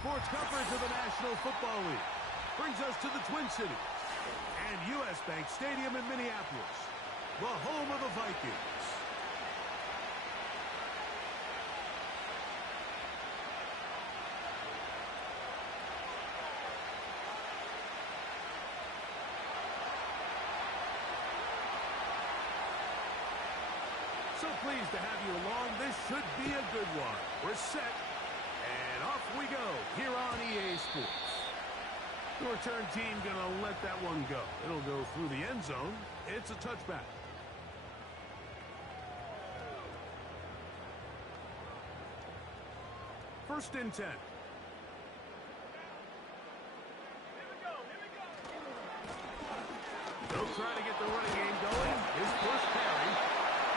sports coverage of the National Football League brings us to the Twin Cities and U.S. Bank Stadium in Minneapolis, the home of the Vikings. So pleased to have you along. This should be a good one. We're set, and off we go here on EA Sports. The return team going to let that one go. It'll go through the end zone. It's a touchback. First and 10. They'll try to get the running game going. His first carry.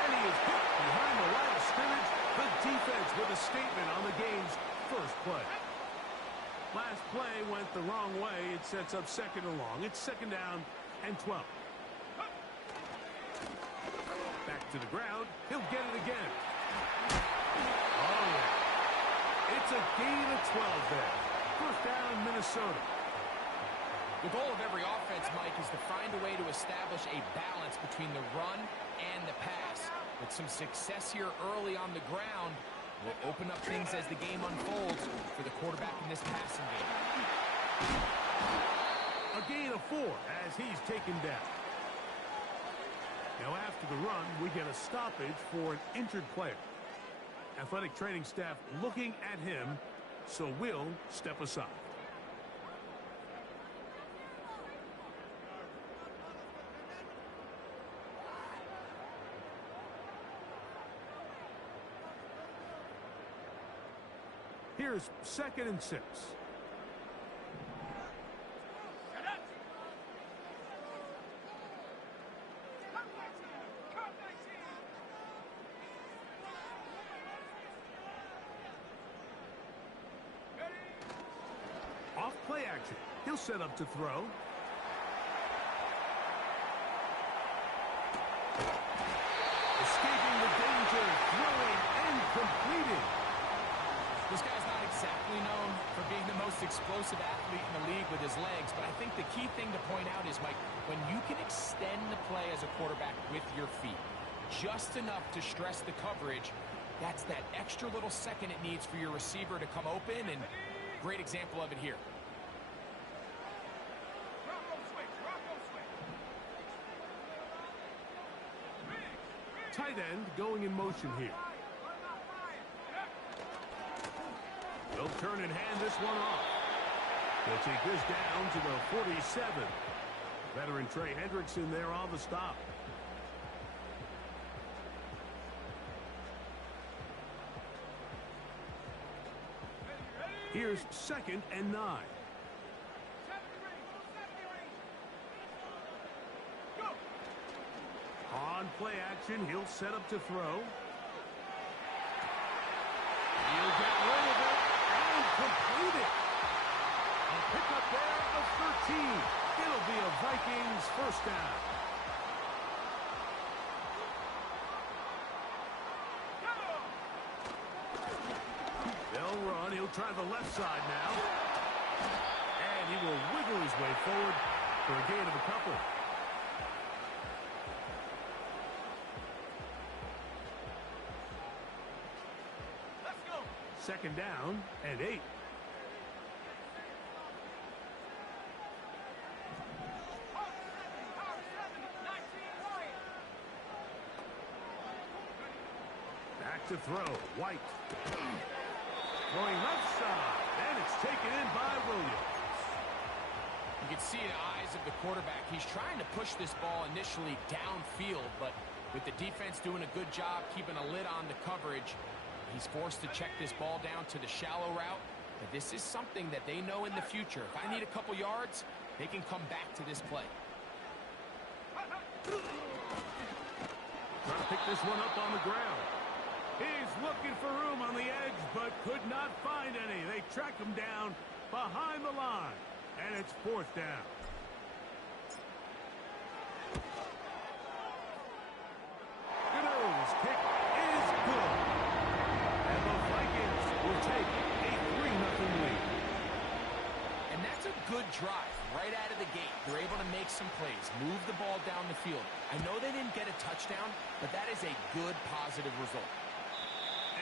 And he is hit behind the line of scrimmage. The defense with a statement on the game's first play. Last play went the wrong way. It sets up second and long. It's second down and 12. Back to the ground. He'll get it again. Oh, yeah. It's a gain of 12 there. First down, Minnesota. The goal of every offense, Mike, is to find a way to establish a balance between the run and the pass. With some success here early on the ground, will open up things as the game unfolds for the quarterback in this passing game. A gain of 4 as he's taken down. Now after the run, we get a stoppage for an injured player. Athletic training staff looking at him, so we'll step aside. Here's second and 6. Off play action. He'll set up to throw. Escaping the danger, throwing and completing. This guy's not exactly known for being the most explosive athlete in the league with his legs, but I think the key thing to point out is, Mike, when you can extend the play as a quarterback with your feet, just enough to stress the coverage, that's that extra little second it needs for your receiver to come open, and great example of it here. Tight end going in motion here. They'll turn and hand this one off. They'll take this down to the 47. Veteran Trey Hendrickson there on the stop. Here's second and 9. On play action, he'll set up to throw. He'll get rid of it. Complete it. A pickup there of 13. It'll be a Vikings first down. They'll run. He'll try the left side now. And he will wiggle his way forward for a gain of a couple. Second down and 8. Back to throw. White. Throwing left side. And it's taken in by Williams. You can see in the eyes of the quarterback, he's trying to push this ball initially downfield, but with the defense doing a good job keeping a lid on the coverage, he's forced to check this ball down to the shallow route. But this is something that they know in the future. If I need a couple yards, they can come back to this play. Trying to pick this one up on the ground. He's looking for room on the edge, but could not find any. They track him down behind the line, and it's fourth down. Goodell's kick is good. And the Vikings will take a 3-0 lead. drive right out of the gate. They're able to make some plays, move the ball down the field. I know they didn't get a touchdown, but that is a good, positive result.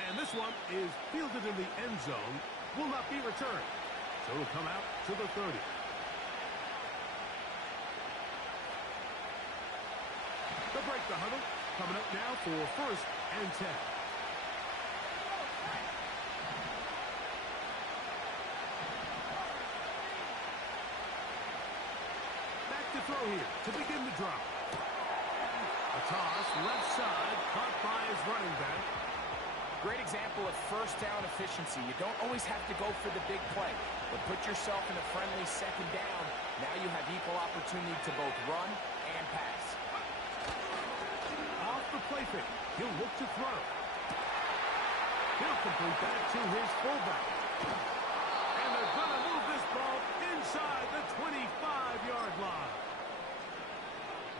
And this one is fielded in the end zone, will not be returned. So it'll come out to the 30. They'll break the huddle. Coming up now for 1st and 10. Back to throw here to begin the drop. A toss, left side, caught by his running back. Great example of first down efficiency. You don't always have to go for the big play, but put yourself in a friendly second down. Now you have equal opportunity to both run and pass. Off the play fake, he'll look to throw. He'll complete that to his fullback. And they're going to move this ball inside the 25-yard line.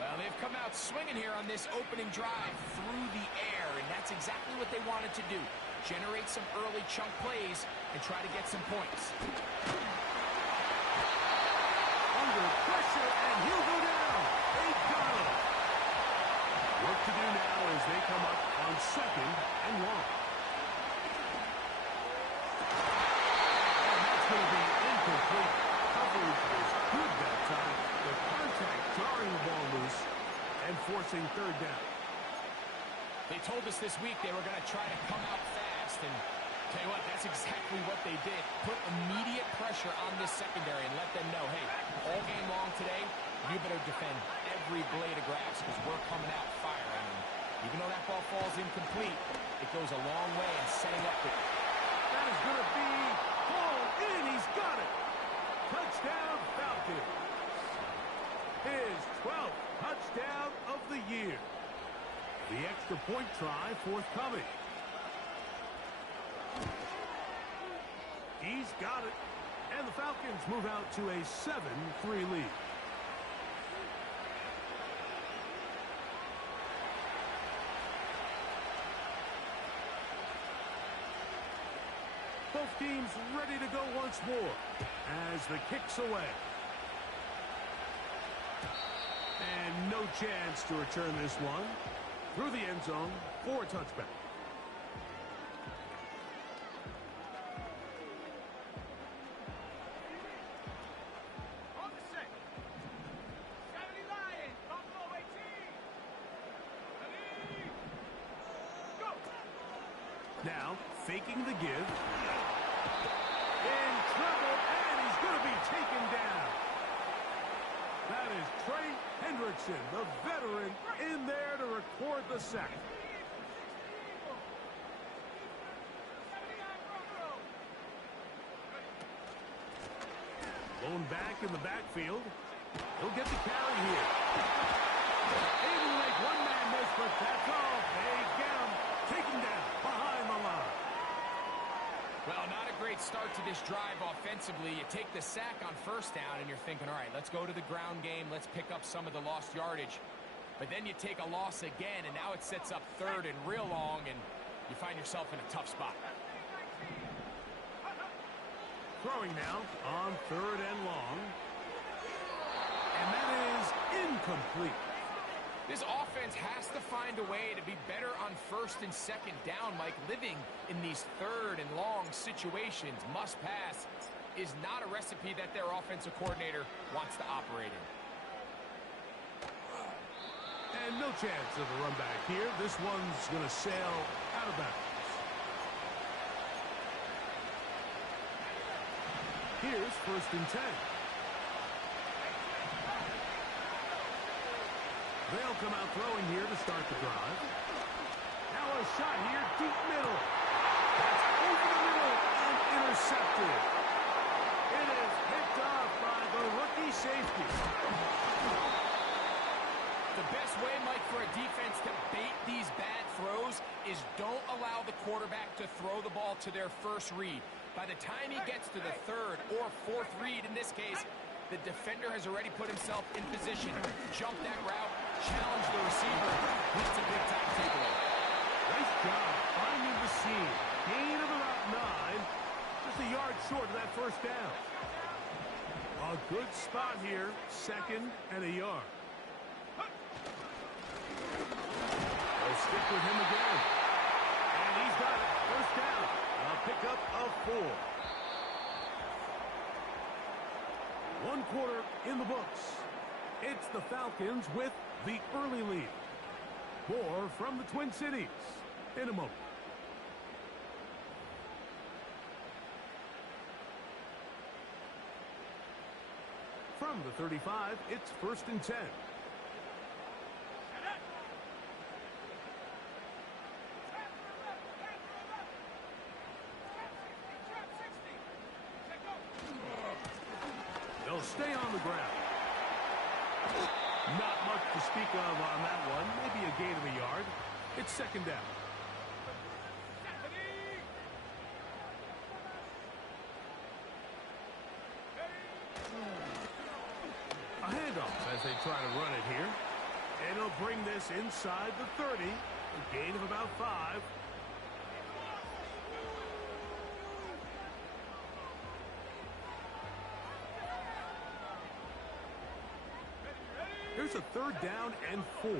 Well, they've come out swinging here on this opening drive through the air, and that's exactly what they wanted to do. Generate some early chunk plays and try to get some points. Under pressure, and he'll go down. They got him. Work to do now as they come up on 2nd and long. And that's going to be incomplete. Coverage was good that time. The contact jarring the ball loose and forcing 3rd down. They told us this week they were going to try to come out fast, and tell you what, that's exactly what they did. Put immediate pressure on this secondary and let them know, hey, all game long today, you better defend every blade of grass because we're coming out firing. Even though that ball falls incomplete, it goes a long way in setting up the... That is going to be hauled in. He's got it. Touchdown, Falcons. His 12th touchdown of the year. The extra point try forthcoming. He's got it. And the Falcons move out to a 7-3 lead. Both teams ready to go once more as the kick's away. And no chance to return this one. Through the end zone for a touchback. Now, faking the give. In trouble, and he's going to be taken down. That is Trey Hendrickson, the veteran, in there to record the sack. Blown back in the backfield. He'll get the carry here. Able to make one man miss, but that's all. They get him. Take him down behind the line. Well, not a great start to this drive offensively. You take the sack on 1st down, and you're thinking, all right, let's go to the ground game. Let's pick up some of the lost yardage. But then you take a loss again, and now it sets up 3rd and real long, and you find yourself in a tough spot. Throwing now on 3rd and long. And that is incomplete. This offense has to find a way to be better on 1st and 2nd down, Mike. Living in these 3rd and long situations, must pass, is not a recipe that their offensive coordinator wants to operate in. And no chance of a run back here. This one's going to sail out of bounds. Here's 1st and 10. They'll come out throwing here to start the drive. Now a shot here, deep middle. That's over the middle and intercepted. It is picked off by the rookie safety. The best way, Mike, for a defense to bait these bad throws is don't allow the quarterback to throw the ball to their first read. By the time he gets to the 3rd or 4th read, in this case, the defender has already put himself in position. Jump that route, challenge the receiver. That's a big-time takeaway. Nice job finding the seam. Gain of about 9. Just a yard short of that 1st down. A good spot here, 2nd and a yard. They'll stick with him again. And he's got it. 1st down. A pickup of 4. 1 quarter in the books. It's the Falcons with the early lead. More from the Twin Cities in a moment. From the 35, it's 1st and 10. They'll stay on the ground. Not much to speak of on that one. Maybe a gain of a yard. It's 2nd down. A handoff as they try to run it here. And he'll bring this inside the 30. A gain of about 5. Here's a 3rd down and 4.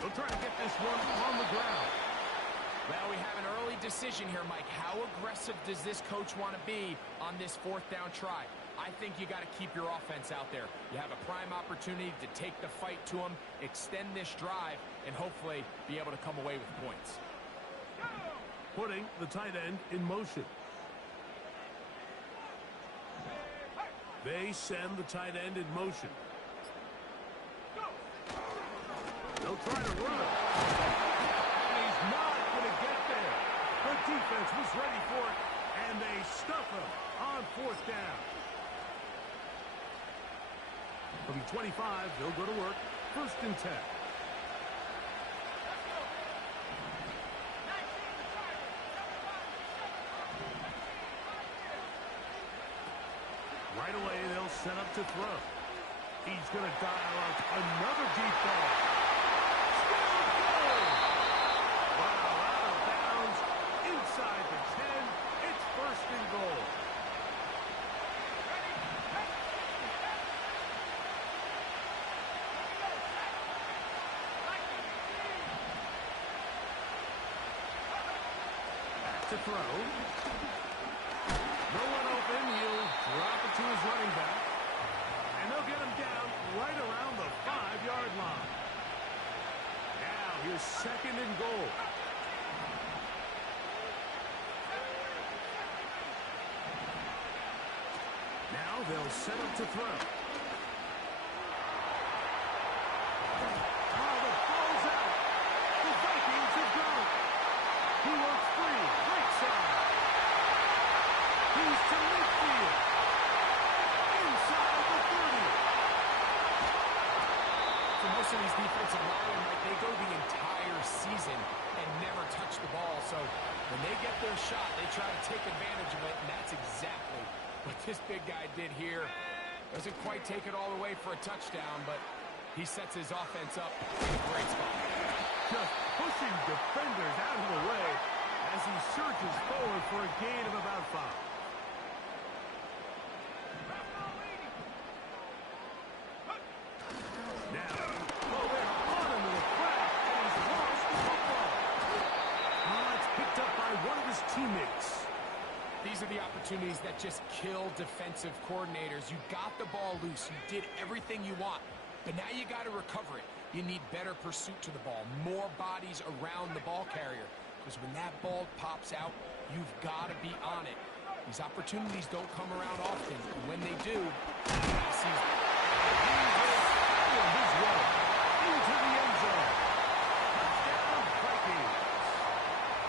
They'll try to get this one on the ground. Well, we have an early decision here, Mike. How aggressive does this coach want to be on this 4th down try? I think you got to keep your offense out there. You have a prime opportunity to take the fight to them, extend this drive, and hopefully be able to come away with points. Putting the tight end in motion. They send the tight end in motion. They'll try to run. And he's not going to get there. The defense was ready for it, and they stuff him on 4th down. From 25, they'll go to work. 1st and 10. Right away, they'll set up to throw. He's going to dial up another deep ball. Still going. Wow, out of bounds. Inside the 10. It's 1st and goal. Back to throw. No one open. He'll drop it to his running back. And they'll get him down right around the 5-yard line. Now here's 2nd and goal. Now they'll set up to throw. Oh, the ball's out. The Vikings have got it. He works free. Right side. He's to midfield. Inside the 30. For most of these defensive linemen, like, they go the entire season and never touch the ball. So when they get their shot, they try to take advantage of it, and that's exactly what this big guy did here. Doesn't quite take it all the way for a touchdown, but he sets his offense up in a great spot. Just pushing defenders out of the way as he surges forward for a gain of about 5. Now, they're on him with a crack, and he's lost the football. Oh, it's picked up by one of his teammates. These are the opportunities that just kill defensive coordinators. You got the ball loose. You did everything you want. But now you got to recover it. You need better pursuit to the ball, more bodies around the ball carrier. Because when that ball pops out, you've got to be on it. These opportunities don't come around often. And when they do, this season. His way into the end zone. Touchdown, Vikings.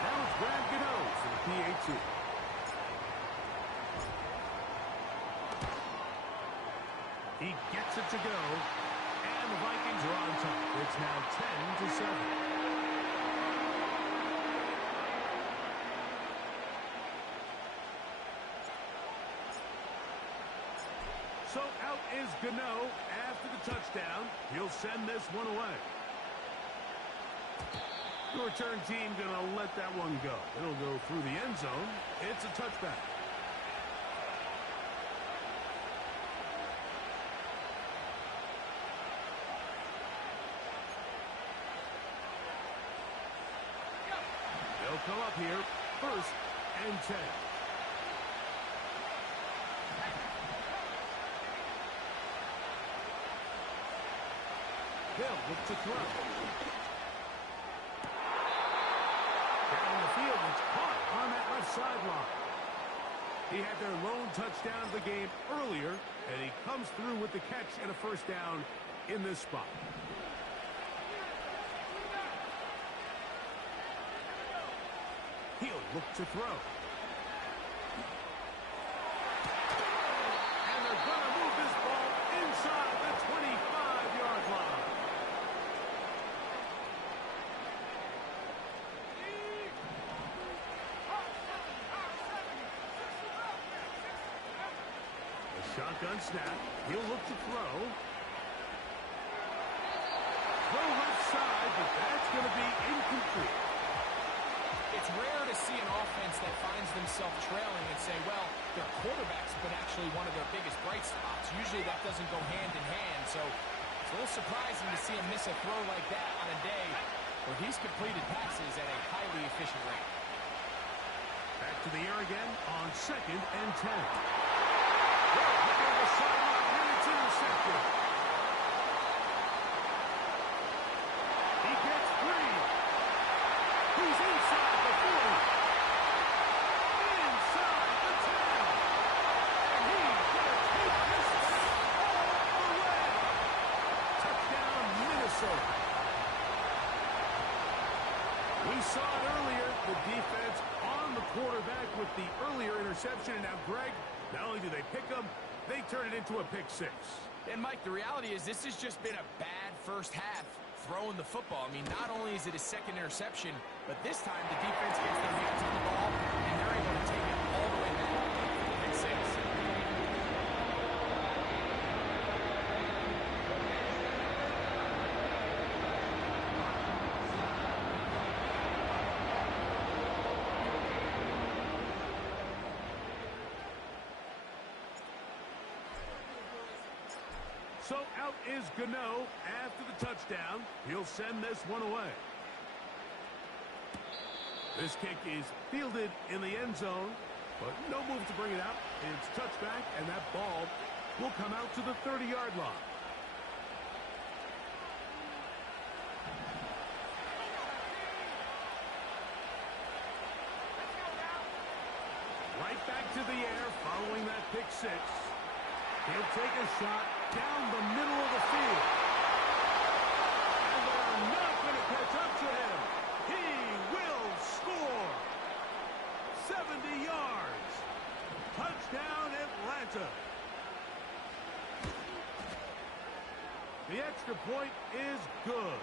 Now it's Brad Gano for the PAT. He gets it to go, and the Vikings are on top. It's now 10-7. So out is Gano after the touchdown. He'll send this one away. The return team going to let that one go. It'll go through the end zone. It's a touchback. They'll come up here, 1st and 10. They'll look to throw. Down the field, it's caught on that left sideline. He had their lone touchdown of the game earlier, and he comes through with the catch and a 1st down in this spot. He'll look to throw. And they're going to move this ball inside the 25-yard line. A shotgun snap. He'll look to throw. Throw left side, but that's going to be incomplete. It's rare to see an offense that finds themselves trailing and say, well, their quarterback's been actually one of their biggest bright spots. Usually that doesn't go hand in hand, so it's a little surprising to see him miss a throw like that on a day where he's completed passes at a highly efficient rate. Back to the air again on 2nd and 10. Well, look at the sideline, and it's intercepted. He gets 3. He's inside the 40. Inside the 10. And he's going to take this all the way. Touchdown, Minnesota. We saw it earlier, the defense on the quarterback with the earlier interception. And now, Greg, not only do they pick him, they turn it into a pick 6. And, Mike, the reality is this has just been a bad first half. Throwing the football. I mean, not only is it his 2nd interception, but this time the defense gets their hands on the ball, and they're able to take it all the way back to pick 6. So out is Gano after the touchdown. He'll send this one away. This kick is fielded in the end zone, but no move to bring it out. It's touchback, and that ball will come out to the 30-yard line. Right back to the air following that pick 6. He'll take a shot down the middle of the field. And they're not going to catch up to him. He will score. 70 yards. Touchdown, Atlanta. The extra point is good.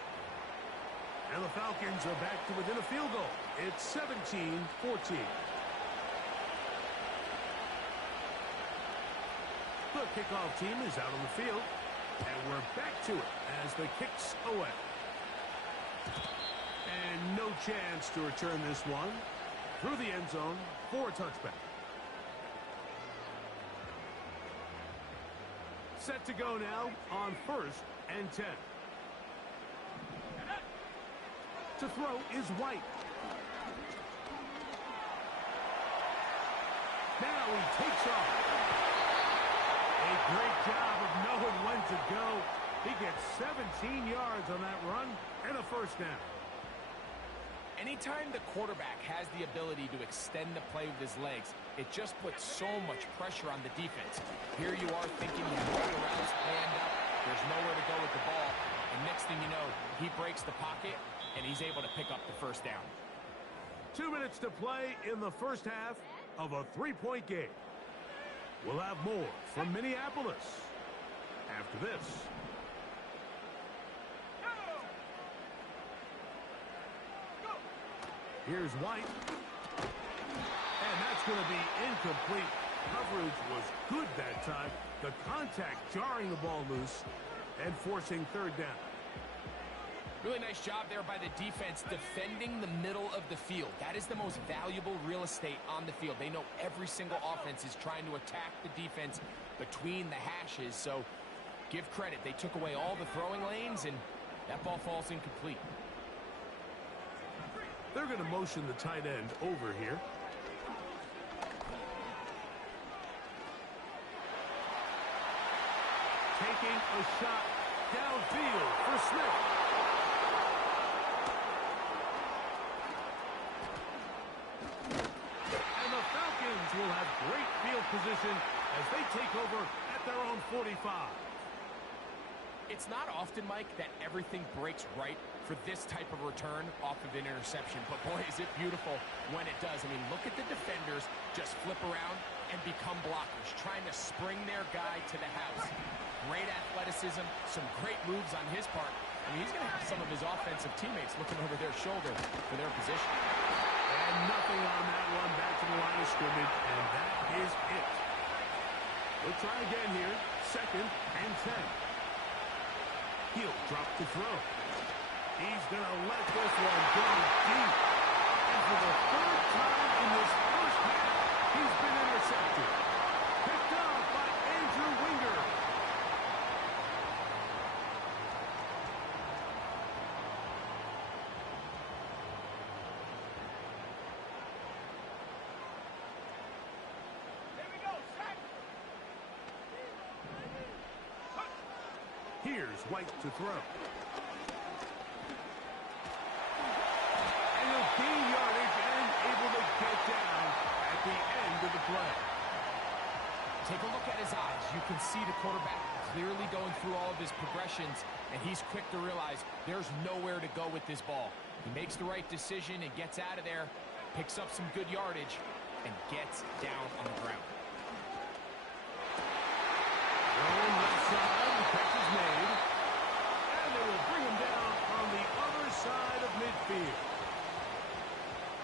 And the Falcons are back to within a field goal. It's 17-14. The kickoff team is out on the field, and we're back to it as the kick's away. And no chance to return this one through the end zone for a touchback. Set to go now on 1st and 10. To throw is White. Now he takes off. A great job of knowing when to go. He gets 17 yards on that run and a 1st down. Anytime the quarterback has the ability to extend the play with his legs, it just puts so much pressure on the defense. Here you are thinking you know the routes planned up. There's nowhere to go with the ball. And next thing you know, he breaks the pocket, and he's able to pick up the 1st down. 2 minutes to play in the first half of a 3-point game. We'll have more from Minneapolis after this. Here's White. And that's going to be incomplete. Coverage was good that time. The contact jarring the ball loose and forcing 3rd down. Really nice job there by the defense defending the middle of the field. That is the most valuable real estate on the field. They know every single offense is trying to attack the defense between the hashes, so give credit. They took away all the throwing lanes, and that ball falls incomplete. They're going to motion the tight end over here. Taking a shot downfield for Smith. And the Falcons will have great field position as they take over at their own 45. It's not often, Mike, that everything breaks right for this type of return off of an interception. But, boy, is it beautiful when it does. I mean, look at the defenders just flip around and become blockers, trying to spring their guy to the house. Great athleticism, some great moves on his part. I mean, he's going to have some of his offensive teammates looking over their shoulder for their position. And nothing on that one. Back to the line of scrimmage, and that is it. We'll try again here. 2nd and 10. He'll drop to throw. He's going to let this one go deep. And for the 3rd time in this first half, he's been intercepted. Picked off by Andrew Winger. Here's White to throw. And he'll gain yardage and able to get down at the end of the play. Take a look at his eyes. You can see the quarterback clearly going through all of his progressions, and he's quick to realize there's nowhere to go with this ball. He makes the right decision and gets out of there, picks up some good yardage, and gets down on the ground. Rolling left side, the catch is made. And they will bring him down on the other side of midfield.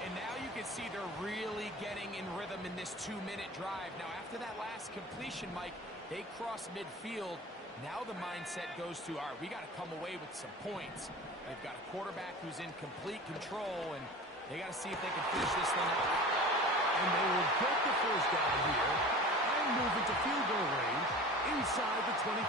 And now you can see they're really getting in rhythm in this 2-minute drive. Now, after that last completion, Mike, they cross midfield. Now the mindset goes to, all right, we got to come away with some points. They've got a quarterback who's in complete control, and they got to see if they can finish this thing out. And they will get the first down here and move into field goal range inside the 25.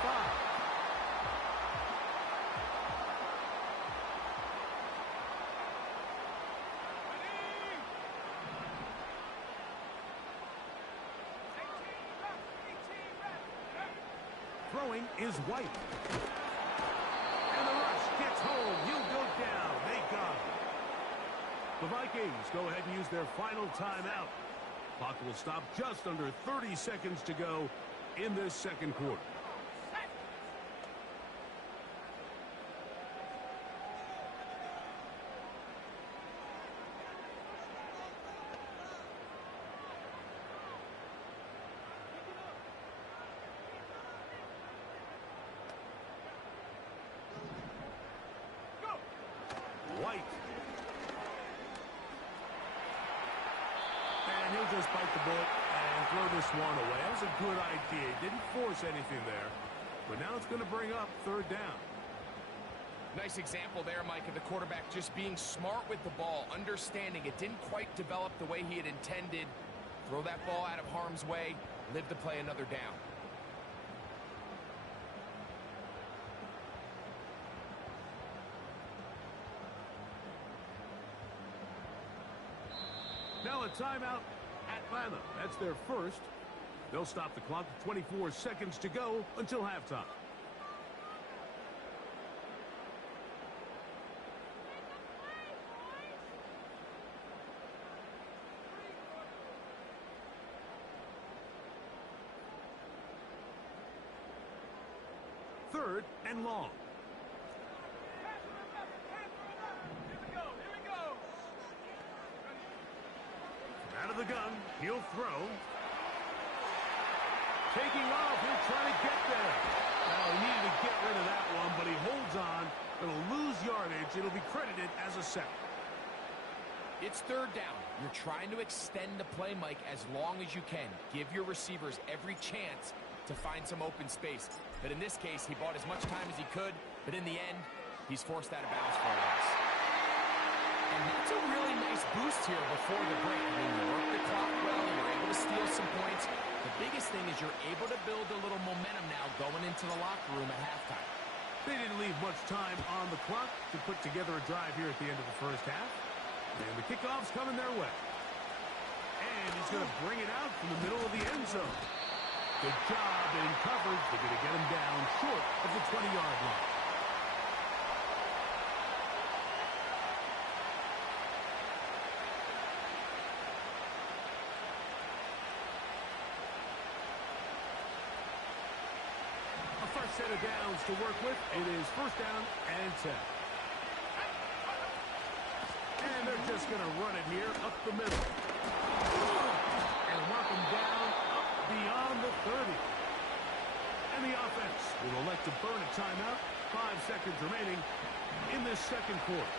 Throwing is White. And the rush gets home. He'll go down. They got him. The Vikings go ahead and use their final timeout. Clock will stop just under 30 seconds to go in this 2nd quarter. White. And he'll just bite the bullet and throw this one away. That was a good idea. He didn't force anything there. But now it's going to bring up 3rd down. Nice example there, Mike, of the quarterback just being smart with the ball, understanding it didn't quite develop the way he had intended. Throw that ball out of harm's way, live to play another down. Now a timeout, Atlanta. That's their first. They'll stop the clock with 24 seconds to go until halftime. Third and long. Out of the gun, he'll throw. Taking off, he'll try to get there. Now, he needed to get rid of that one, but he holds on. It'll lose yardage. It'll be credited as a sack. It's 3rd down. You're trying to extend the play, Mike, as long as you can. Give your receivers every chance to find some open space. But in this case, he bought as much time as he could, but in the end, He's forced out of bounds for a loss. And that's a really nice boost here before the break. I mean, you work the clock well, you're able to steal some points. The biggest thing is you're able to build a little momentum now going into the locker room at halftime. They didn't leave much time on the clock to put together a drive here at the end of the first half. And the kickoff's coming their way. And he's going to bring it out from the middle of the end zone. Good job in coverage. They're going to get him down short of the 20-yard line. A first set of downs to work with. It is first down and 10. And they're just going to run it here up the middle. And mark them down up beyond the 30. And the offense will elect to burn a timeout. 5 seconds remaining in this second quarter.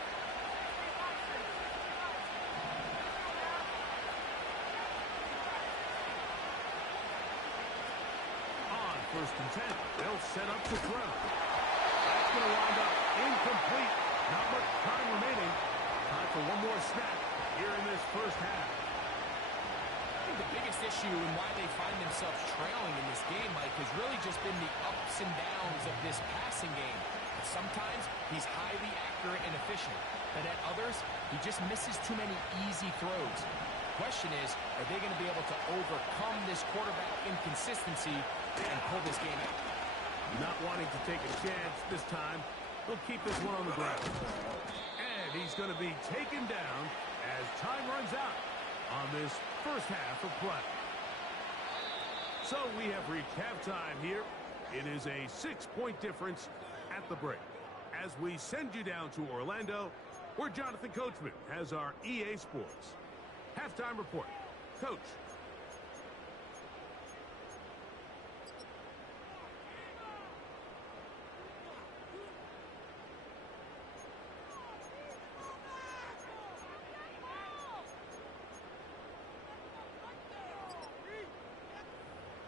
On first and 10, they'll set up to throw. That's going to wind up incomplete. Not much time remaining. Time for one more snap here in this first half. I think the biggest issue and why they find themselves trailing in this game, Mike, has really just been the ups and downs of this passing game. Sometimes he's highly accurate and efficient, but at others, he just misses too many easy throws. The question is, are they going to be able to overcome this quarterback inconsistency and pull this game out? Not wanting to take a chance this time, they'll keep this one on the ground. And he's going to be taken down as time runs out on this first half of play. So we have reached halftime here. It is a 6-point difference at the break. As we send you down to Orlando, where Jonathan Coachman has our EA Sports halftime report. Coach.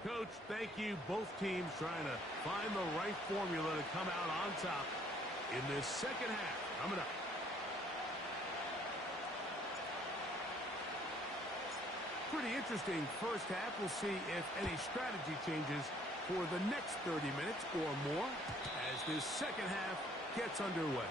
Coach, thank you. Both teams trying to find the right formula to come out on top in this second half. Coming up. Pretty interesting first half. We'll see if any strategy changes for the next 30 minutes or more as this second half gets underway.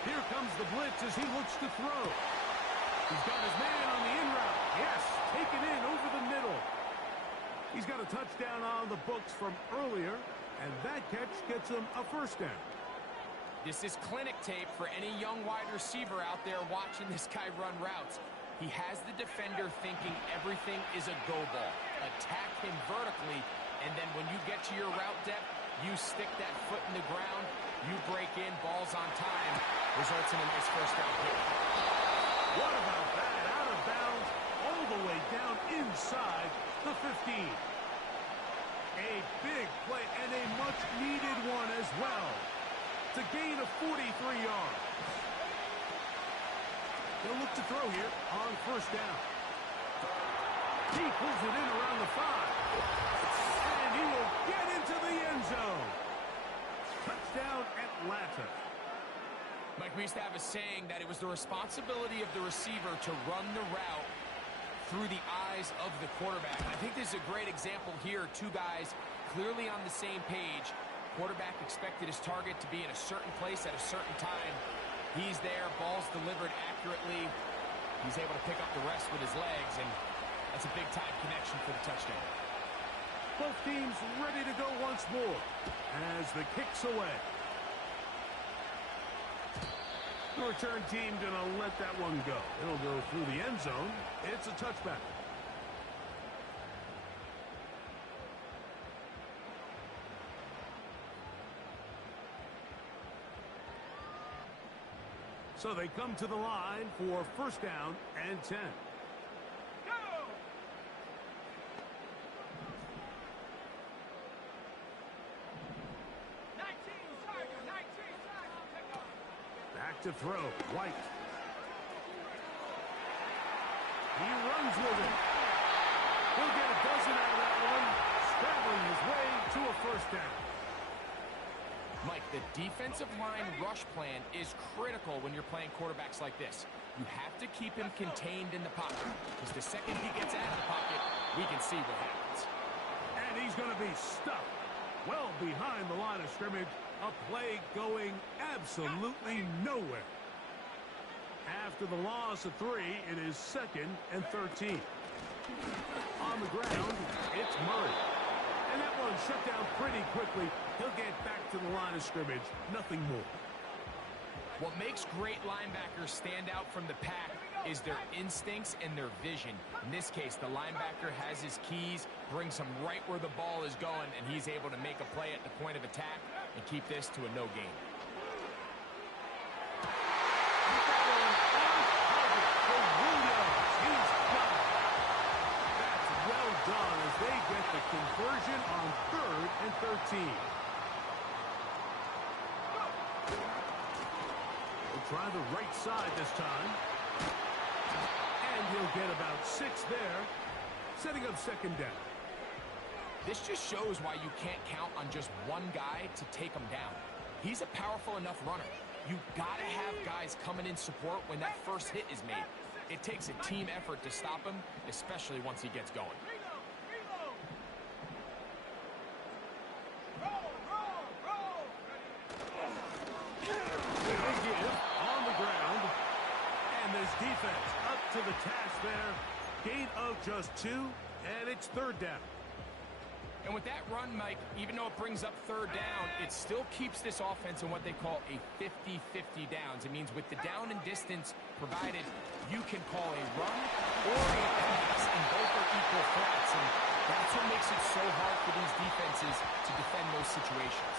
Here comes the blitz as he looks to throw. He's got his man on the in route. Yes, taken in over the middle. He's got a touchdown on the books from earlier, and that catch gets him a first down. This is clinic tape for any young wide receiver out there watching this guy run routes. He has the defender thinking everything is a go ball. Attack him vertically, and then when you get to your route depth, you stick that foot in the ground, you break in, balls on time, results in a nice first down pick. What about that? Out of bounds, all the way down inside the 15. A big play and a much-needed one as well. To gain of 43 yards. They'll look to throw here on first down. He pulls it in around the 5. And he will get into the end zone. Touchdown, Atlanta. Mike, we used to have a saying that it was the responsibility of the receiver to run the route through the eyes of the quarterback. I think this is a great example here. Two guys clearly on the same page. Quarterback expected his target to be in a certain place at a certain time. He's there, ball's delivered accurately. He's able to pick up the rest with his legs, and that's a big-time connection for the touchdown. Both teams ready to go once more as the kick's away. The return team going to let that one go. It'll go through the end zone. It's a touchback. So they come to the line for first down and 10. Back to throw. White. He runs with it. He'll get a dozen out of that one. Scrambling his way to a first down. Mike, the defensive line rush plan is critical when you're playing quarterbacks like this. You have to keep him contained in the pocket, because the second he gets out of the pocket, we can see what happens. And he's going to be stuck well behind the line of scrimmage. A play going absolutely nowhere. After the loss of 3, it is 2nd and 13. On the ground, it's Murray. And that one shut down pretty quickly. He'll get back to the line of scrimmage. Nothing more. What makes great linebackers stand out from the pack is their instincts and their vision. In this case, the linebacker has his keys, brings him right where the ball is going, and he's able to make a play at the point of attack and keep this to a no gain. That's well done as they get the conversion on 3rd and 13. He'll try the right side this time. And he'll get about 6 there, setting up 2nd down. This just shows why you can't count on just one guy to take him down. He's a powerful enough runner. You've got to have guys coming in support when that first hit is made. It takes a team effort to stop him, especially once he gets going. On the ground. And this defense up to the task there. Gain of just 2, and it's 3rd down. And with that run, Mike, even though it brings up 3rd down, it still keeps this offense in what they call a 50-50 downs. It means with the down and distance provided, you can call a run or a pass, and both are equal threats. And that's what makes it so hard for these defenses to defend those situations.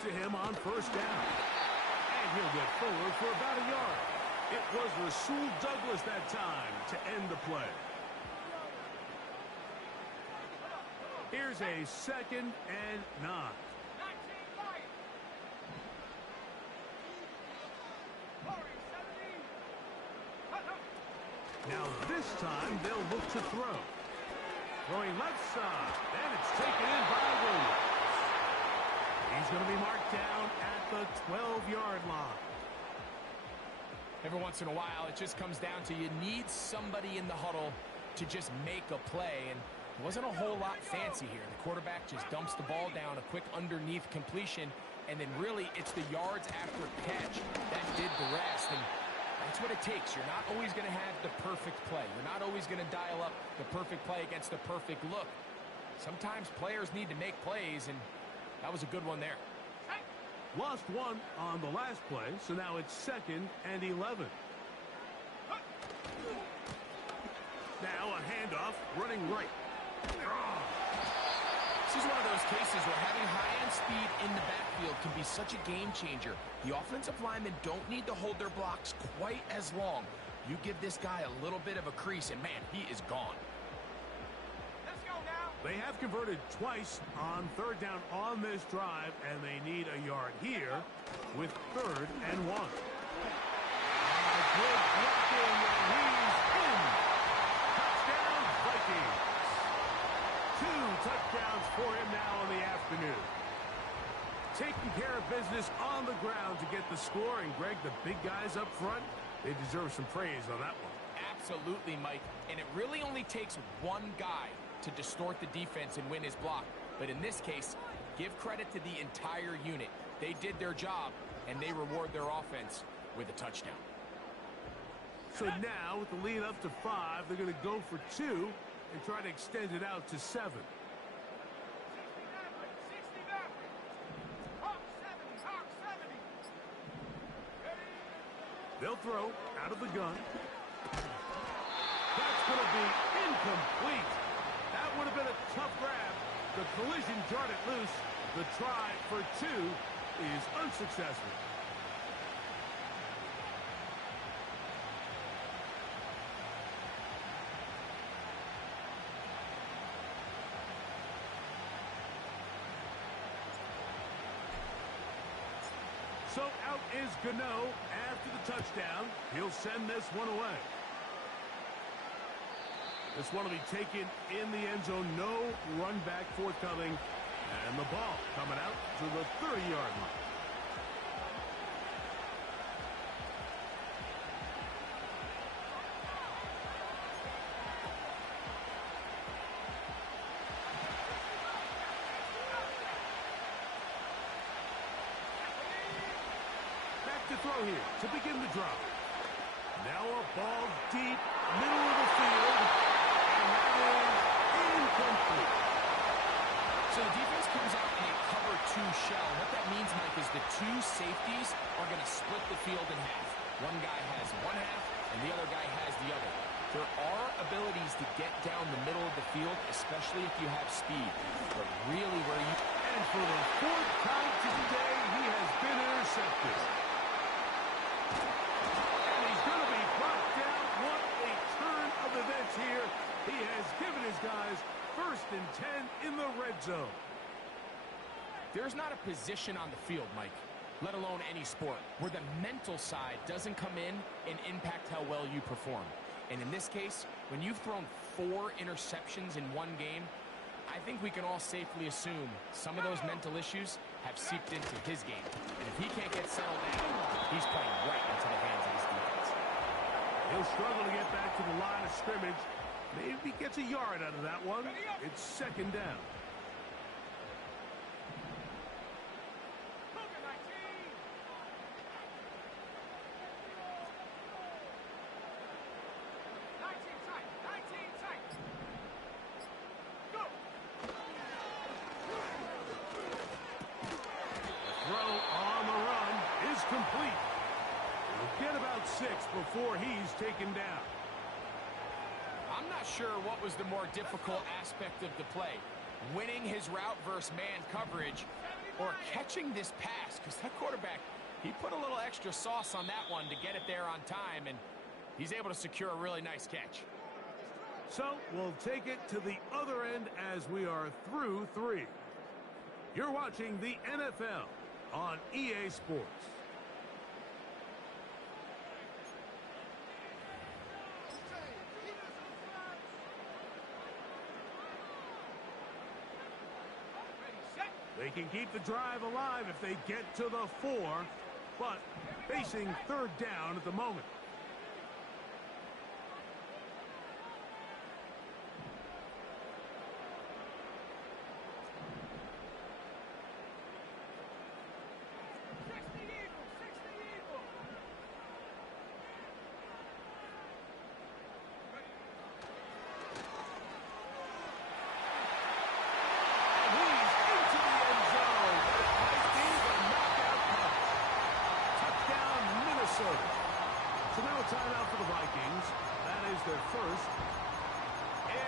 To him on 1st down. And he'll get forward for about a yard. It was Rasul Douglas that time to end the play. Here's a 2nd and 9. Now this time they'll look to throw. Throwing left side. And it's taken in by Williams. He's going to be marked down at the 12-yard line. Every once in a while, it just comes down to you need somebody in the huddle to just make a play. And it wasn't a whole lot fancy here. The quarterback just dumps the ball down, a quick underneath completion, and then really it's the yards after catch that did the rest. And that's what it takes. You're not always going to have the perfect play. You're not always going to dial up the perfect play against the perfect look. Sometimes players need to make plays, and that was a good one there. Lost 1 on the last play, so now it's 2nd and 11. Now a handoff, running right. This is one of those cases where having high-end speed in the backfield can be such a game changer. The offensive linemen don't need to hold their blocks quite as long. You give this guy a little bit of a crease, and man, he is gone. They have converted twice on 3rd down on this drive, and they need a yard here with 3rd and 1. Good blocking, and he's in. Touchdown, Vikings. 2 touchdowns for him now in the afternoon. Taking care of business on the ground to get the score, and Greg, the big guys up front, they deserve some praise on that one. Absolutely, Mike. And it really only takes one guy to distort the defense and win his block. But in this case, give credit to the entire unit. They did their job, and they reward their offense with a touchdown. So now, with the lead up to 5, they're going to go for 2 and try to extend it out to 7. They'll throw out of the gun. That's going to be incomplete. That would have been a tough grab. The collision jarred it loose. The try for 2 is unsuccessful. So out is Gano after the touchdown. He'll send this one away. This one will be taken in the end zone. No run back forthcoming. And the ball coming out to the 30-yard line. Back to throw here to begin the drive. Now a ball deep, middle of the field. And that is incomplete. So the defense comes out in a cover 2 shell. What that means, Mike, is the 2 safeties are going to split the field in half. One guy has one half, and the other guy has the other. There are abilities to get down the middle of the field, especially if you have speed. But really where you... And for the 4th time today, he has been intercepted. And he's going to be brought down. What a turn of events here. He has given his guys 1st and 10 in the red zone. There's not a position on the field, Mike, let alone any sport, where the mental side doesn't come in and impact how well you perform. And in this case, when you've thrown 4 interceptions in one game, I think we can all safely assume some of those mental issues have seeped into his game. And if he can't get settled down, he's playing right into the hands of his defense. He'll struggle to get back to the line of scrimmage. Maybe gets a yard out of that one. It's 2nd down. Complete. He'll get about 6 before he's taken down. I'm not sure what was the more difficult aspect of the play. Winning his route versus man coverage or catching this pass, because that quarterback, he put a little extra sauce on that one to get it there on time, and he's able to secure a really nice catch. So we'll take it to the other end as we are through 3. You're watching the NFL on EA Sports. They can keep the drive alive if they get to the 4, but facing 3rd down at the moment. So now a timeout for the Vikings. That is their 1st.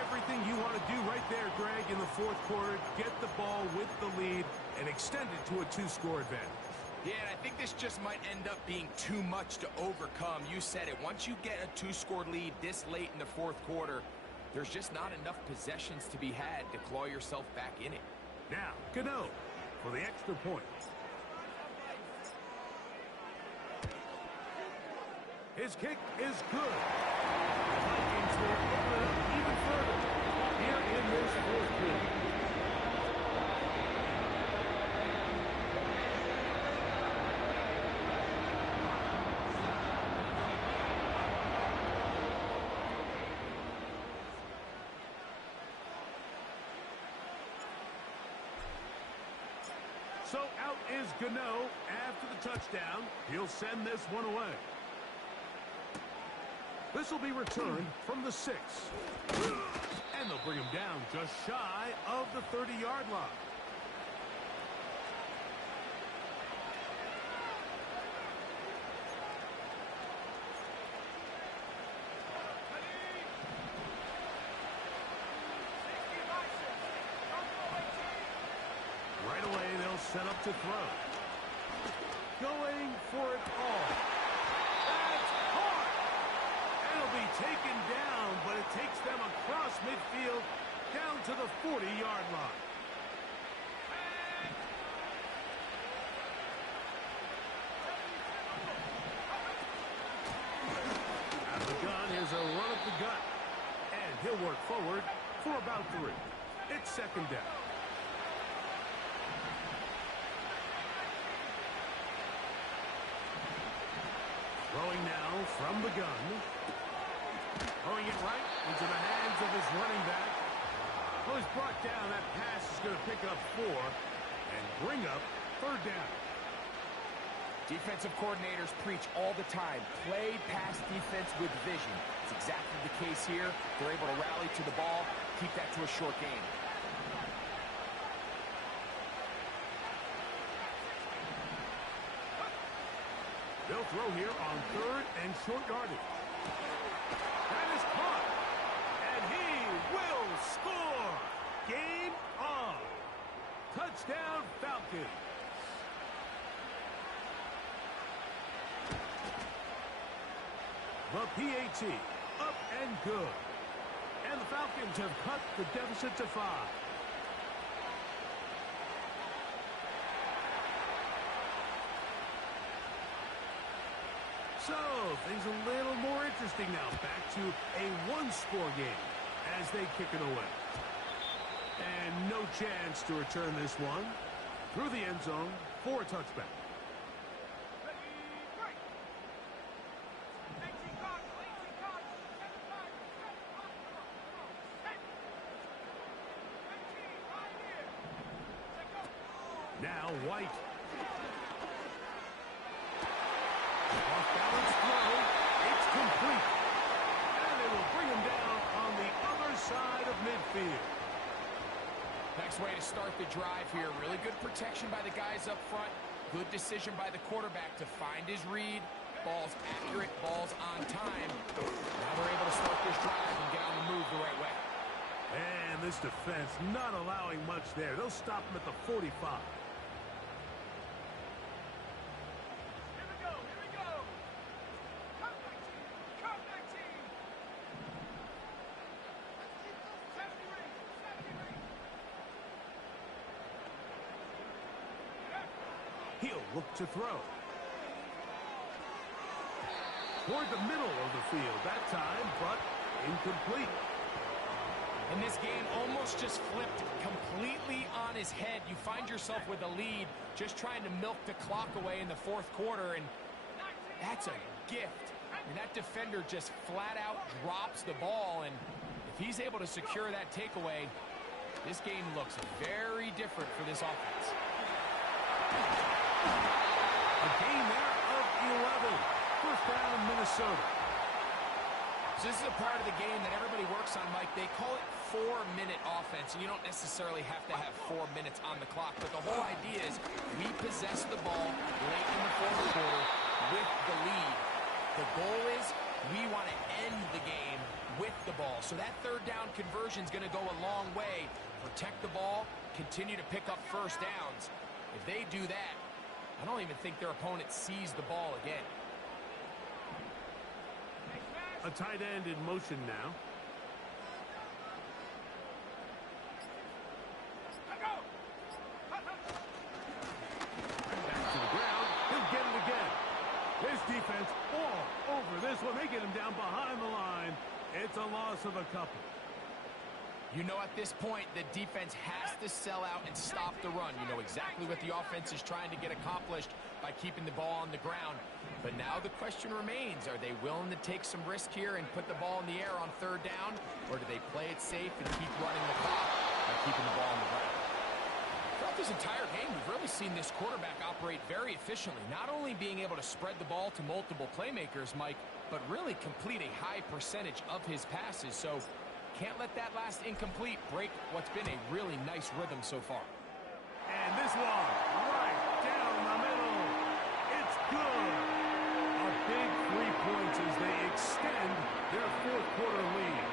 Everything you want to do right there, Greg, in the 4th quarter. Get the ball with the lead and extend it to a 2-score advantage. Yeah, and I think this just might end up being too much to overcome. You said it. Once you get a 2-score lead this late in the 4th quarter, there's just not enough possessions to be had to claw yourself back in it. Now, Gano for the extra point. His kick is good. The Vikings will open it up even further here in this 4th quarter. So out is Gano after the touchdown. He'll send this one away. This will be returned from the 6. And they'll bring him down just shy of the 30-yard line. Right away, they'll set up to throw. Going for it all. That's hard. It'll be taken down, but it takes them across midfield down to the 40-yard line. the gut. And he'll work forward for about 3. It's second down. Throwing now from the gun. Throwing it right into the hands of his running back. Well, he's brought down. That pass is going to pick up 4 and bring up third down. Defensive coordinators preach all the time, play pass defense with vision. It's exactly the case here. They're able to rally to the ball, keep that to a short game. They'll throw here on 3rd and short yardage. That is caught. And he will score. Game on. Touchdown, Falcons. The PAT, up and good. And the Falcons have cut the deficit to 5. So, things a little more interesting now. Back to a 1-score game as they kick it away. And no chance to return this one through the end zone for a touchback. Now White. Off-balance throw. It's complete. And it will bring him down on the other side of midfield. Nice way to start the drive here. Really good protection by the guys up front. Good decision by the quarterback to find his read. Ball's accurate, ball's on time. Now they're able to start this drive and get on the move the right way. And this defense not allowing much there. They'll stop him at the 45. He'll look to throw. Toward the middle of the field that time, but incomplete. And this game almost just flipped completely on his head. You find yourself with a lead, just trying to milk the clock away in the 4th quarter, and that's a gift. And that defender just flat out drops the ball, and if he's able to secure that takeaway, this game looks very different for this offense. A gain there of 11. First down, Minnesota. So this is a part of the game that everybody works on, Mike. They call it 4-minute offense, and you don't necessarily have to have 4 minutes on the clock. But the whole idea is we possess the ball late in the 4th quarter with the lead. The goal is we want to end the game with the ball. So that 3rd down conversion is going to go a long way. Protect the ball, continue to pick up first downs. If they do that, I don't even think their opponent sees the ball again. A tight end in motion now. Back to the ground. He'll get it again. His defense all over this one. They get him down behind the line. It's a loss of a couple. You know at this point the defense has to sell out and stop the run. You know exactly what the offense is trying to get accomplished by keeping the ball on the ground. But now the question remains, are they willing to take some risk here and put the ball in the air on 3rd down? Or do they play it safe and keep running the clock by keeping the ball on the ground? Throughout this entire game, we've really seen this quarterback operate very efficiently. Not only being able to spread the ball to multiple playmakers, Mike, but really complete a high percentage of his passes. So can't let that last incomplete break what's been a really nice rhythm so far. And this one, right down the middle. It's good. A big 3 points as they extend their 4th quarter lead.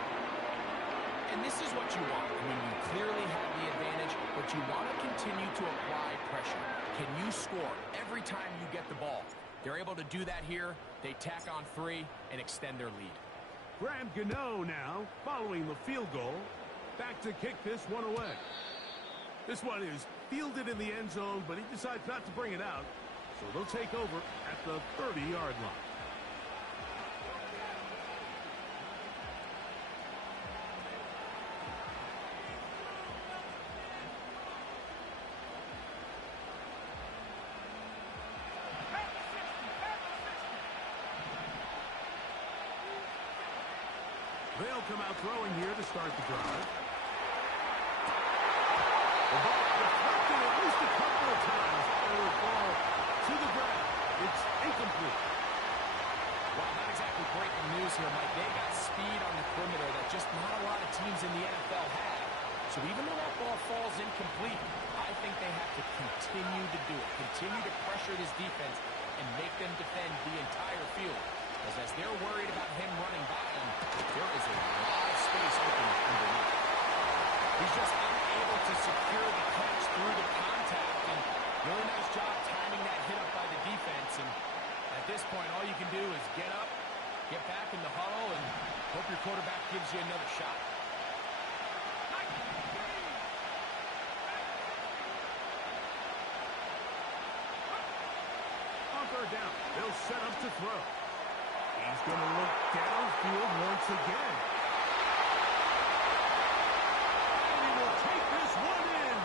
And this is what you want. I mean, you clearly have the advantage, but you want to continue to apply pressure. Can you score every time you get the ball? They're able to do that here. They tack on 3 and extend their lead. Graham Gano now, following the field goal, back to kick this one away. This one is fielded in the end zone, but he decides not to bring it out, so they'll take over at the 30-yard line. They'll come out throwing here to start the drive. The ball deflected at least a couple of times. It'll fall to the ground. It's incomplete. Well, not exactly breaking news here, Mike. They got speed on the perimeter that just not a lot of teams in the NFL have. So even though that ball falls incomplete, I think they have to continue to do it. Continue to pressure this defense and make them defend the entire field. Because as they're worried about him running by them, there is a lot of space open underneath. He's just unable to secure the catch through the contact. And really nice job timing that hit up by the defense. And at this point, all you can do is get up, get back in the huddle, and hope your quarterback gives you another shot. On third down, they'll set up to throw. He's going to look downfield once again. And he will take this one in.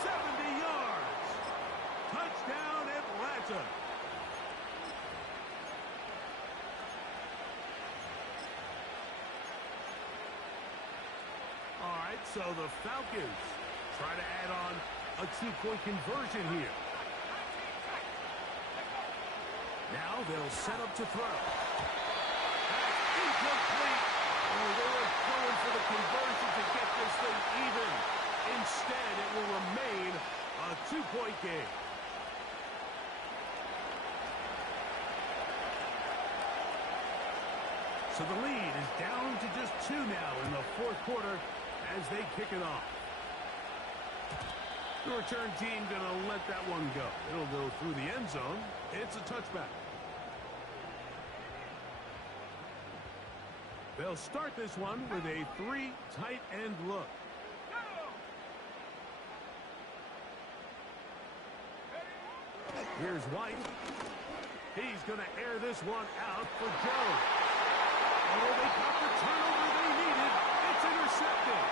70 yards. Touchdown, Atlanta. All right, so the Falcons try to add on a two-point conversion here. Now they'll set up to throw. That's incomplete. Oh, they were going for the conversion to get this thing even. Instead, it will remain a two-point game. So the lead is down to just 2 now in the fourth quarter as they kick it off. The return team going to let that one go. It'll go through the end zone. It's a touchback. They'll start this one with a 3 tight end look. Here's White. He's going to air this one out for Jones. Oh, they got the turnover they needed. It's intercepted.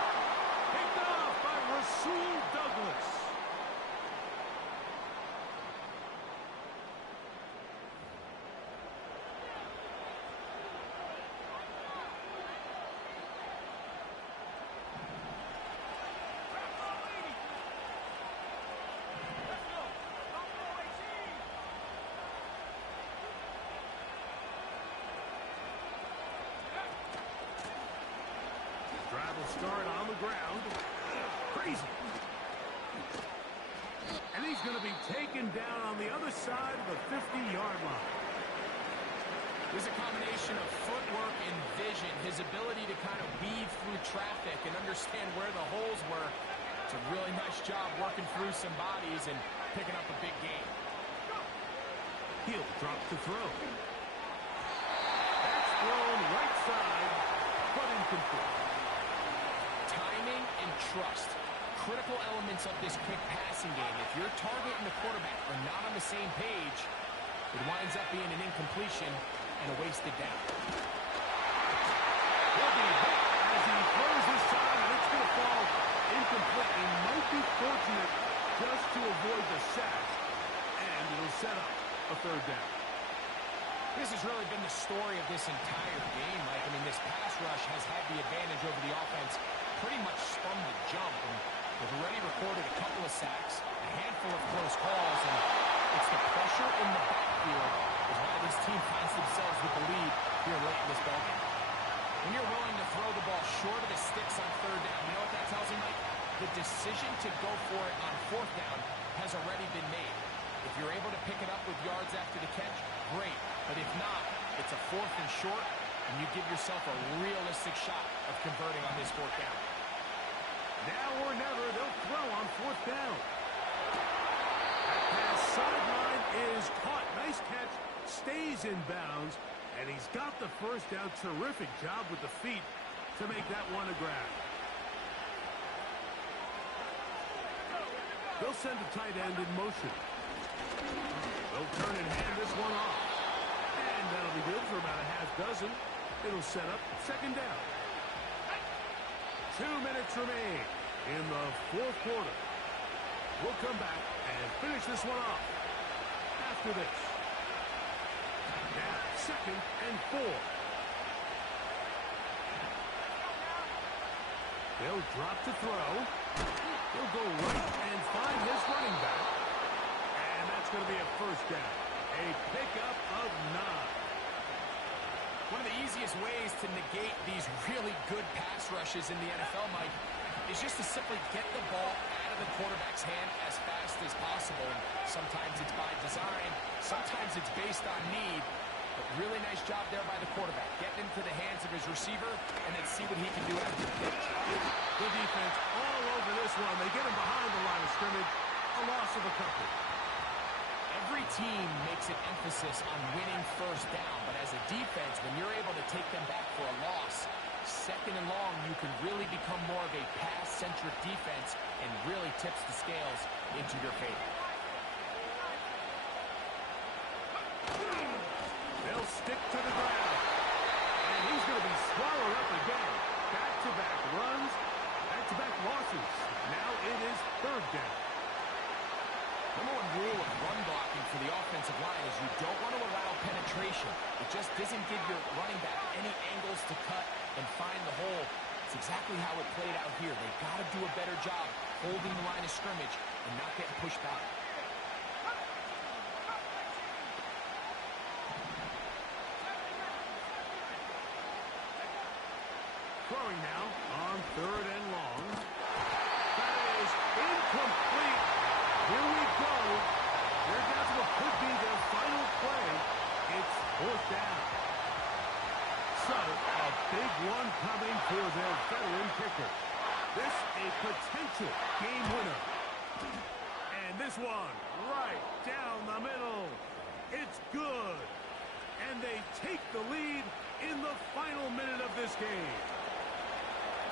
Picked off by Rasul Douglas. Start on the ground. Crazy. And he's going to be taken down on the other side of the 50-yard line. There's a combination of footwork and vision, his ability to kind of weave through traffic and understand where the holes were. It's a really nice job working through some bodies and picking up a big game. He'll drop to throw. That's thrown right side, but incomplete. Timing and trust, critical elements of this quick passing game. If your target and the quarterback are not on the same page, it winds up being an incompletion and a wasted down. He'll be hit as he throws this time, and it's going to fall incomplete. He might be fortunate just to avoid the sack, and it'll set up a third down. This has really been the story of this entire game, Mike. I mean, this pass rush has had the advantage over the offense pretty much from the jump, and they've already recorded a couple of sacks, a handful of close calls, and it's the pressure in the backfield is why this team finds themselves with the lead here late in this ballgame. When you're willing to throw the ball short of the sticks on third down, you know what that tells me, Mike? The decision to go for it on fourth down has already been made. If you're able to pick it up with yards after the catch, great. But if not, it's a fourth and short, and you give yourself a realistic shot of converting on this fourth down. Now or never, they'll throw on fourth down. That pass sideline is caught. Nice catch, stays in bounds, and he's got the first down. Terrific job with the feet to make that one a grab. They'll send a tight end in motion. They'll turn and hand this one off. And that'll be good for about a half dozen. It'll set up second down. 2 minutes remain in the fourth quarter. We'll come back and finish this one off after this. Now, 2nd and 4. They'll drop to throw. He'll go right and find his running back. And that's going to be a first down. A pickup of 9. One of the easiest ways to negate these really good pass rushes in the NFL, Mike, is just to simply get the ball out of the quarterback's hand as fast as possible. And sometimes it's by design, sometimes it's based on need. But really nice job there by the quarterback, getting into the hands of his receiver, and then see what he can do after the pitch. The defense all over this one. They get him behind the line of scrimmage. A loss of a couple. Every team makes an emphasis on winning first down, but as a defense, when you're able to take them back for a loss, second and long, you can really become more of a pass-centric defense and really tips the scales into your favor. They'll stick to the ground. And he's going to be swallowed up again. Back-to-back runs, back-to-back losses. Now it is third down. Number one rule of run blocking for the offensive line is you don't want to allow penetration. It just doesn't give your running back any angles to cut and find the hole. It's exactly how it played out here. They've got to do a better job holding the line of scrimmage and not getting pushed back. Throwing now on third and long. That is incomplete. Here we go. They're down to what could be their final play. It's fourth down. So, a big one coming for their veteran kicker. This a potential game winner. And this one right down the middle. It's good. And they take the lead in the final minute of this game.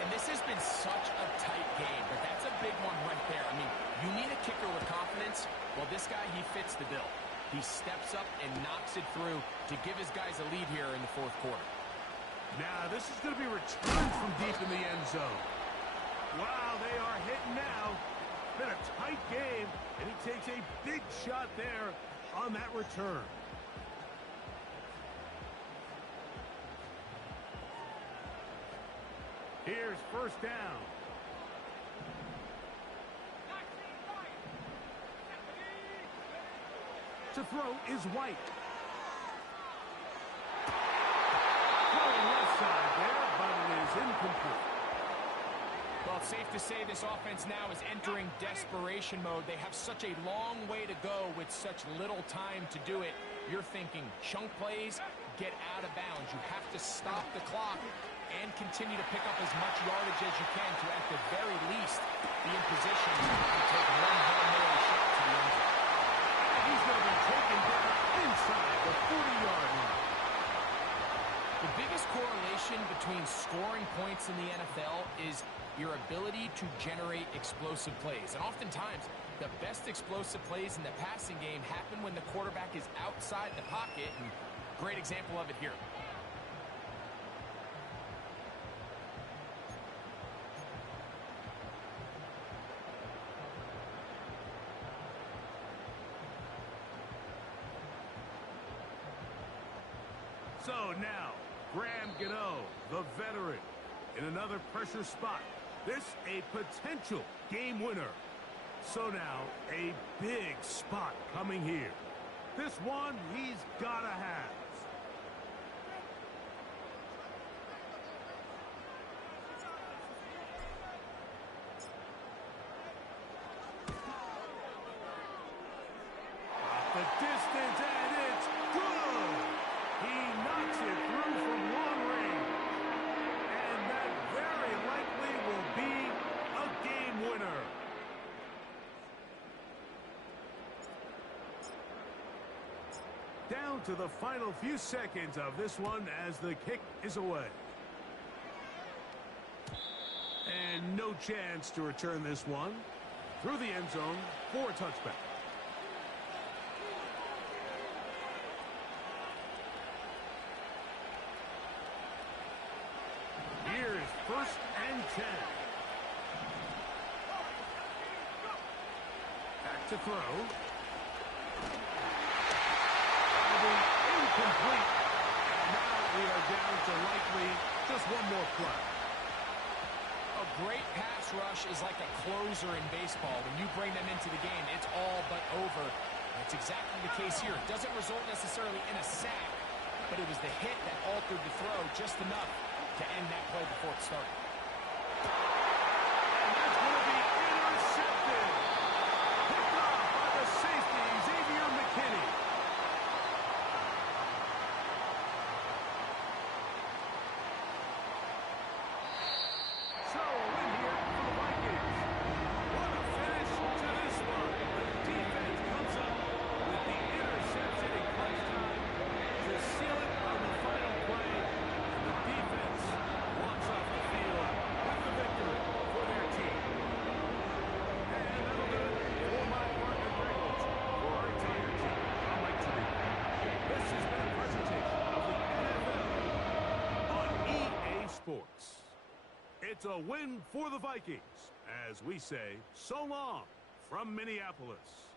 And this has been such a tight game, but that's a big one right there. I mean, you need a kicker with confidence. Well, this guy, he fits the bill. He steps up and knocks it through to give his guys a lead here in the fourth quarter. Now, this is going to be returned from deep in the end zone. Wow, they are hitting now. Been a tight game, and he takes a big shot there on that return. Here's first down. To throw is White. Throwing left side there, but it is incomplete. Well, it's safe to say this offense now is entering desperation mode. They have such a long way to go with such little time to do it. You're thinking chunk plays, get out of bounds. You have to stop the clock and continue to pick up as much yardage as you can to, at the very least, be in position to take one Hail Mary shot to the end zone. He's going to be taken down inside the 40-yard line. The biggest correlation between scoring points in the NFL is your ability to generate explosive plays. And oftentimes, the best explosive plays in the passing game happen when the quarterback is outside the pocket. And great example of it here. So now, Graham Gano, the veteran, in another pressure spot. This a potential game winner. So now, a big spot coming here. This one he's got to have. Off the distance, and it's good. He knocks it through from long range. And that very likely will be a game winner. Down to the final few seconds of this one as the kick is away. And no chance to return this one through the end zone for a touchback. Here's first and 10. Back to throw. Incomplete. Now we are down to likely just one more play. A great pass rush is like a closer in baseball. When you bring them into the game, it's all but over. That's exactly the case here. It doesn't result necessarily in a sack, but it was the hit that altered the throw just enough to end that play before it started. And that's going to be intercepted. Picked off by the safety, Xavier McKinney. So a win here for the Vikings. What a finish to this one. The defense comes up with the interception in crunch time to seal it on the final play. And the defense walks off the field with the victory for their team. And that'll do it for my partner Greg Olson. For our entire team, I'm Mike Tirico. This has been a presentation of the NFL on EA Sports. It's a win for the Vikings, as we say so long from Minneapolis.